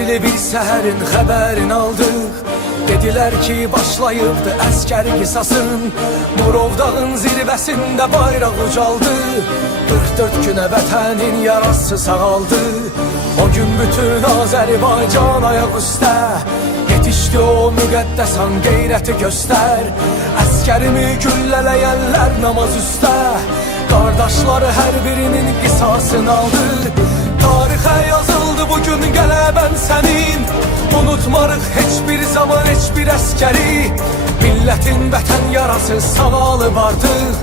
Sehirli bir səhərin xəbərini aldıq. Dedilər ki, başlayıbdı əskər qisasın. Murov dağın zirvəsində bayraq ucaldı. 44 günə vətənin yarası sağaldı. O gün bütün Azərbaycan ayaq üstə. Yetişdi o müqəddəsan qeyrəti göstər. Əskərimi güllələyənlər namaz üstə. Qardaşları hər birinin qisasını aldı. Tarixə yazıldı bugün qələbən sənin. Unutmarıq heç bir zaman heç bir əskəri. Millətin vətən yarası savalı vardıq.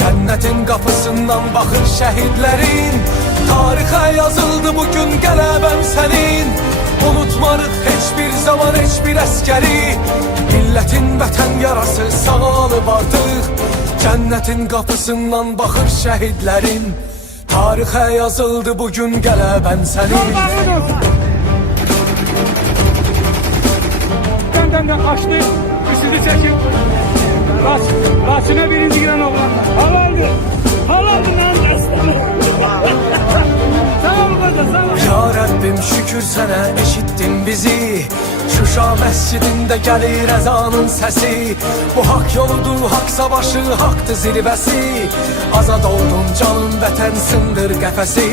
Cənnətin qapısından baxır şəhidlərin. Tarixə yazıldı bugün qələbən sənin. Unutmarıq heç bir zaman heç bir əskəri. Millətin vətən yarası savalı vardıq. Cənnətin qapısından baxır şəhidlərin. Tarixə yazıldı bugün qələbən sənin. Benden kaçtı, üstünü çekip Raçına birinci giren oğlanlar. Halaldı, halaldı lan aslanım. Sağ ol baba, sağ ol. Ya Rabbim şükür sənə eşittin bizi. Şuşa məscidində gəlir əzanın səsi. Bu haqq yoludur, haqq savaşı, haqqdır zirvəsi. Azad oldun canım vətən sındır qəfəsi.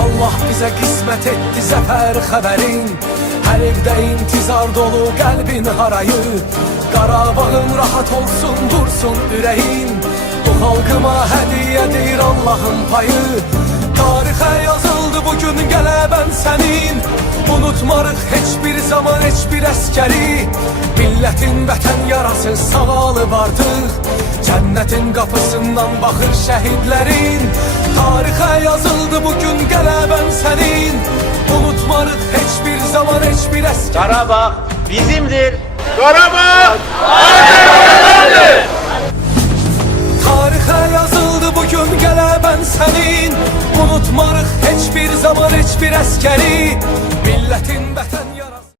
Allah bizə qismət etdi zəfər xəbərin. Hər evdə intizar dolu qəlbin harayı. Qarabağın rahat olsun, dursun ürəyin. Bu xalqıma hədiyyədir Allahın payı. Tarixə yazıldı bugün qələbən sənin. Unutmarıq heç bir zaman heç bir əskəri. Millətin vətən yarası savalı vardıq. Cənnətin qapısından baxır şəhidlərin. Tarixə yazıldı bugün qələbən sənin. Unutmarıq heç bir zaman heç bir əskəri. Qarabağ bizimdir. Qarabağ Azərbaycandır. Tarixə yazıldı bugün qələbən sənin. Unutmarıq heç bir zaman heç bir əskəri. Millətin vətən yarası